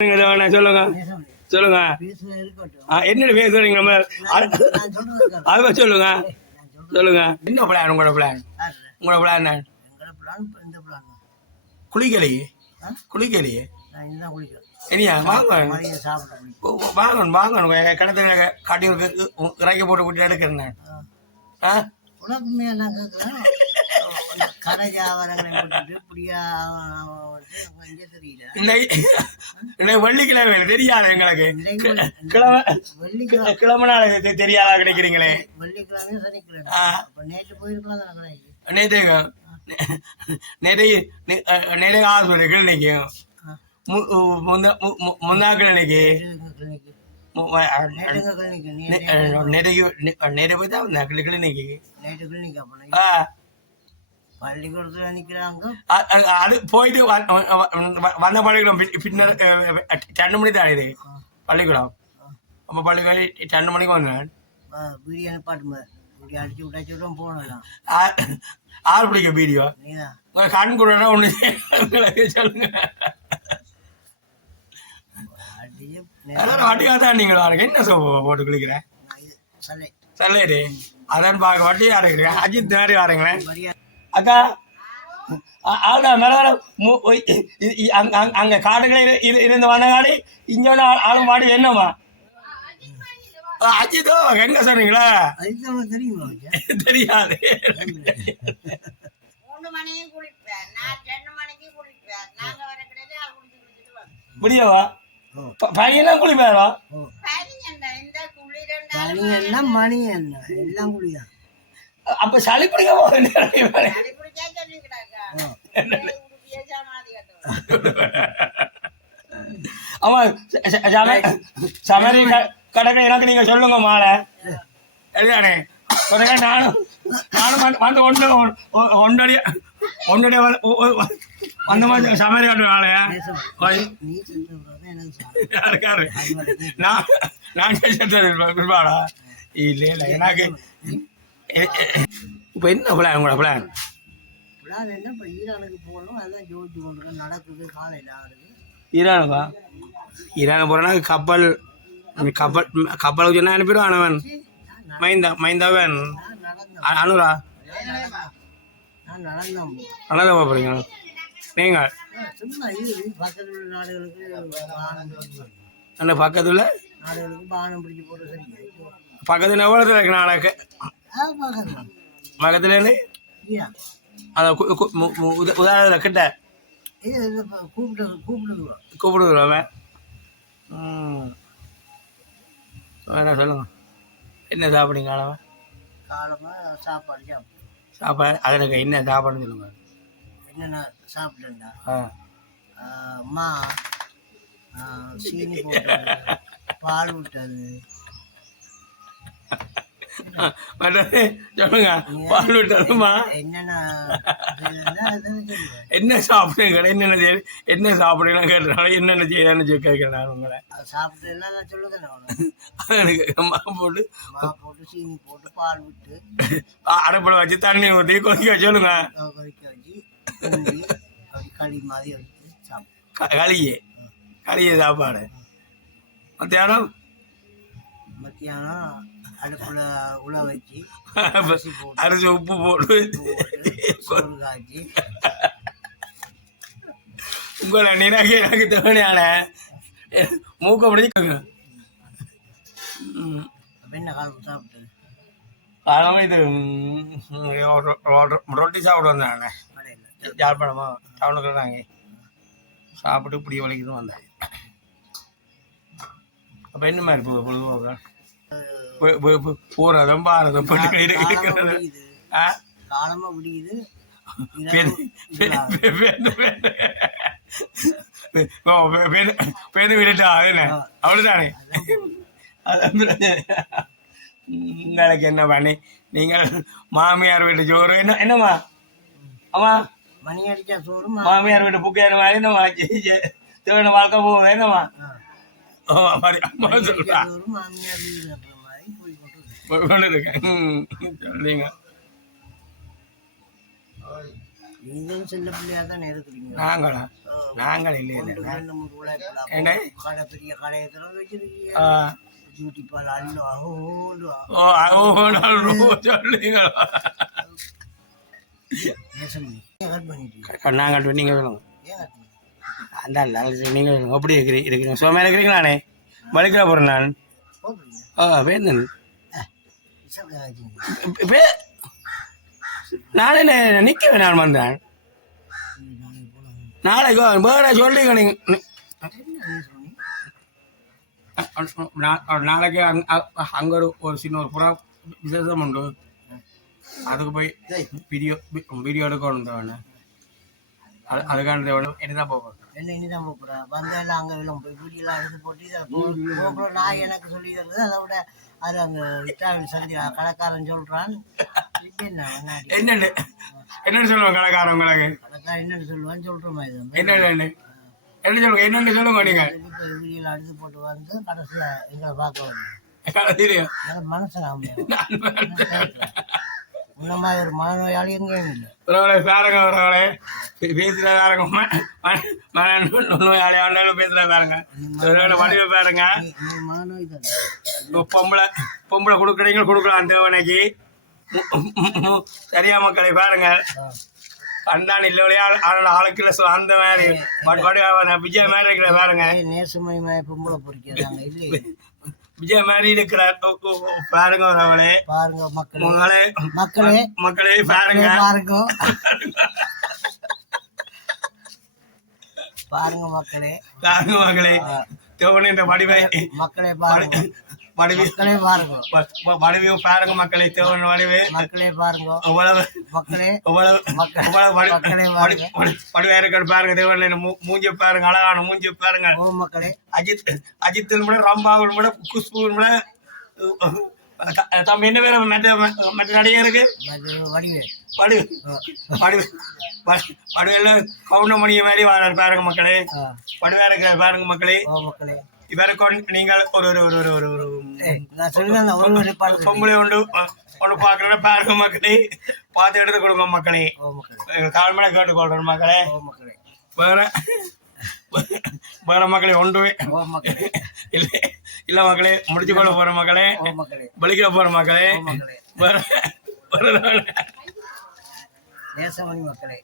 சொல்லுங்க சொல்லுங்க என்ன பேசுறீங்க நம்ம அதை சொல்லுங்க சொல்லுங்க என்ன பிளான் உங்களோட பிளான் உங்களோட பிளான் குளிக்கலையே குளிக்கலையே இனியா வாங்கணும் வாங்கணும் வாங்கணும் கிணத்துல காட்டிங்களுக்கு இறக்கி போட்டு கூட்டி எடுக்கிறேன் ஆ வெள்ளிக்கிழமை தெரியாது எங்களுக்கு கிழமை நாள் தெரியாதா கிடைக்கிறீங்களே நேற்று ஹாஸ்பிட்டல் கிளினிக்கு முந்தா கிளினிக்கு நேற்று போய் தான் வந்தேன் கிளினிக்கு பள்ளிக்கூடத்தில் நிற்கிறாங்க அது போயிட்டு வந்த பள்ளிக்கூடம் பின்னர் 2 மணி தான் இது பள்ளிக்கூடம் அப்போ பள்ளிக்கூடம் 2 மணிக்கு வந்தேன் பிரியாணி பாட்டு இப்படி அடிச்சு விட்டாச்சு போனலாம் ஆறு பிடிக்க வீடியோ உங்களை கண் கூட ஒன்று சொல்லுங்க வட்டியாதான் நீங்கள் வாருங்க என்ன போட்டு குளிக்கிறேன் சல்லேரு அதான் பார்க்க வட்டியா இருக்கிறேன் அஜித் மாதிரி வாருங்களேன் அக்கா ஆள்தான் மேல அங்க காடுகள இருந்து வந்தங்காடி இங்க ஆளும் பாடி என்னமா அஜித்தோ எங்க சொன்னீங்களா தெரியாது முடியவா பையன் குளிப்பாரா மணி என்ன எல்லாம் குளிதான் அப்ப சளி பிடிக்க ஆமா சமையல் கடைக்கு எனக்கு நீங்க சொல்லுங்க மாலை சரிதானே நானும் வந்து ஒன்றடி அந்த மாதிரி சமையல் காட்டு வேலையா நான் பிற்பாடா இல்ல இல்ல எனக்கு இப்போ என்ன பிளான் உங்களோட பிளான் என்ன இப்போ ஈரானுக்கு போகணும் அதான் ஜோதிச்சு கொண்டு நடக்குது காலையில் ஆகுது ஈரானுக்கா ஈரானுக்கு போகிறேன்னா கப்பலுக்கு சொன்னால் அனுப்பிடுவான் அவன் மைந்தாவன் அனுரா நடந்தா போகிறீங்க நீங்கள் பக்கத்தில் நாடுகளுக்கு அந்த பக்கத்தில் நாடுகளுக்கு பானம் பிடிச்சி போகிறது சரி பக்கத்தில் எவ்வளோ இருக்கு நாளைக்கு பக்கத்துல இருந்து உதாரணம் கிட்ட கூப்பிடுவோம் வேணா சொல்லுங்க என்ன சாப்பிடுங்க காலமாக சாப்பாடு அதற்கு என்ன சாப்பாடுன்னு சொல்லுங்க என்னென்ன சாப்பிட்டேன்டா மா சீனி போட்டது பால் விட்டது சொல்லுங்க பால் விட்டதுமா என்ன சாப்பிடுங்க என்ன சாப்பிடுங்க கேட்டாலும் என்னென்ன செய்யலான்னு கேட்கிறேன் உங்களை போட்டு சீனி போட்டு பால் விட்டு அடைப்பட வச்சு தண்ணி ஊற்றி கொதிக்க வச்சு சொல்லுங்க கொதிக்க வச்சு களி மாதிரி வச்சு களியே சாப்பாடு மத்தியானம் அடுப்புல உள்ள வச்சு அரிசி உப்பு போட்டு காய்ச்சி உங்களை நினைக்க எனக்கு தேவையான மூக்க பிடிச்சி என்ன காலம் சாப்பிட்டு காலமாக இது ரொட்டி சாப்பிட்டு வந்தாங்க யாழ்ப்பாணமா டவுனுக்கு இருந்தாங்க சாப்பிட்டு இப்படி வலிக்கிட்டு வந்தேன் அப்போ என்ன மாதிரி பொழுதுபோக்க போறதும் பாரதம் காலமா முடியுது பேருந்து விட்டுட்டா அவ்வளவுதானே நாளைக்கு என்ன பண்ணி நீங்கள் மாமியார் வீட்டு சோறு என்னம்மா ஆமா மணி அடிச்சா சோறு மாமியார் வீட்டு புக்கு என்ன மாதிரி என்னம்மா தேவையான வாழ்க்கை போகுது என்னம்மா சொல்றா நீங்களும் சின்ன பிள்ளையா தானே இருக்கிறீங்க. நாங்களா? நாங்கள் இல்லையே. கடை பெரிய கடையை திறந்து வச்சிருக்கீங்க. ஜூட்டி பால் அண்ணு நாங்கள் நீங்க சொல்லுங்க. அந்த நீங்க எப்படி இருக்கிறீங்க? சும்மா இருக்கிறீங்களாண்ணே? வலிக்கிற போறேன் நான். வேந்தன் நாளை நிக்க வேணாம் வந்தேன். நாளைக்கு வேற சொல்றீங்க நீங்க. நாளைக்கு அங்க ஒரு சின்ன ஒரு புறா விசேஷம் உண்டு. அதுக்கு போய் வீடியோ எடுக்கணும். அதுக்கான என்னதான் போகிறேன். என்ன இனிதான் போகிறேன். வந்தாலும் அங்கே எல்லாம் போய் வீடியோலாம் எடுத்து போட்டு நான் எனக்கு சொல்லி தருது. அதை விட அது அங்கே இட்டாவில் சந்தி கடைக்காரன் சொல்கிறான். என்னன்னு சொல்லுவேன் கடைக்காரன் உங்களுக்கு? கடைக்காரன் என்னென்னு சொல்லுவான்னு சொல்கிறோமா? இது என்ன சொல்லுங்க, என்னென்னு சொல்லுங்க. நீங்கள் இப்போ வீடியோலாம் எடுத்து போட்டு வந்து கடைசியில் எங்களை பார்க்க வந்து மனசு இந்த மாதிரி ஒரு மனநோயாளி எங்கேயும் இல்லை. பாருங்க பேசுற பாருங்க, மனநோயாளி ஆண்டாலும் பேசுற பாருங்க. வடிவ பாருங்க. மனநோய் பொம்பளை கொடுக்குறீங்க கொடுக்கலாம் தேவனைக்கு. சரியா மக்களை பாருங்க. கண்டான் இல்லையா ஆளுக்குள்ள அந்த மாதிரி விஜய் மாதிரி இருக்கிற பாருங்க. நேசமயமாய பொம்பளை பொறிக்கிறாங்க இல்லையே. விஜய் மாதிரி இருக்கிறார் பாருங்க. அவளே பாருங்க மக்களே மக்களே மக்களே பாருங்க பாருங்க மக்களே பாருங்க மக்களே. தேவன் என்ற வடிவை மக்களே பாருங்க. மக்களே பாருங்க வடிவு பாருங்க மக்களே. தேவன் வடிவு மக்களே பாருங்க. இவ்வளவு மக்களே வடிவா இருக்க பாருங்க. தேவன் மூஞ்சி பாருங்க, அழகான மூஞ்சி பாருங்க மக்களே. அஜித்தில் கூட ரம்பாவில் கூட குஷ்புவில் கூட தம்பி என்ன பேர் மற்ற நடிகருக்கு வடிவெல்லாம் கவுண்டமணிய மாதிரி வராரு பாருங்க மக்களே. வடிவா இருக்கிற பாருங்க மக்களே. இவருக்கு நீங்கள் ஒரு பொம்பளை ஒன்று பாக்குற பாருங்க மக்களே. பார்த்து எடுத்து கொடுங்க மக்களே. தாழ்மையா கேட்டுக்கொள்றோம் மக்களே. வேற மக்களே ஒன்றுமே இல்ல மக்களே. முடிச்சு கொள்ள போற மக்களே, பலிக்க போற மக்களே. தேசமணி மக்களே.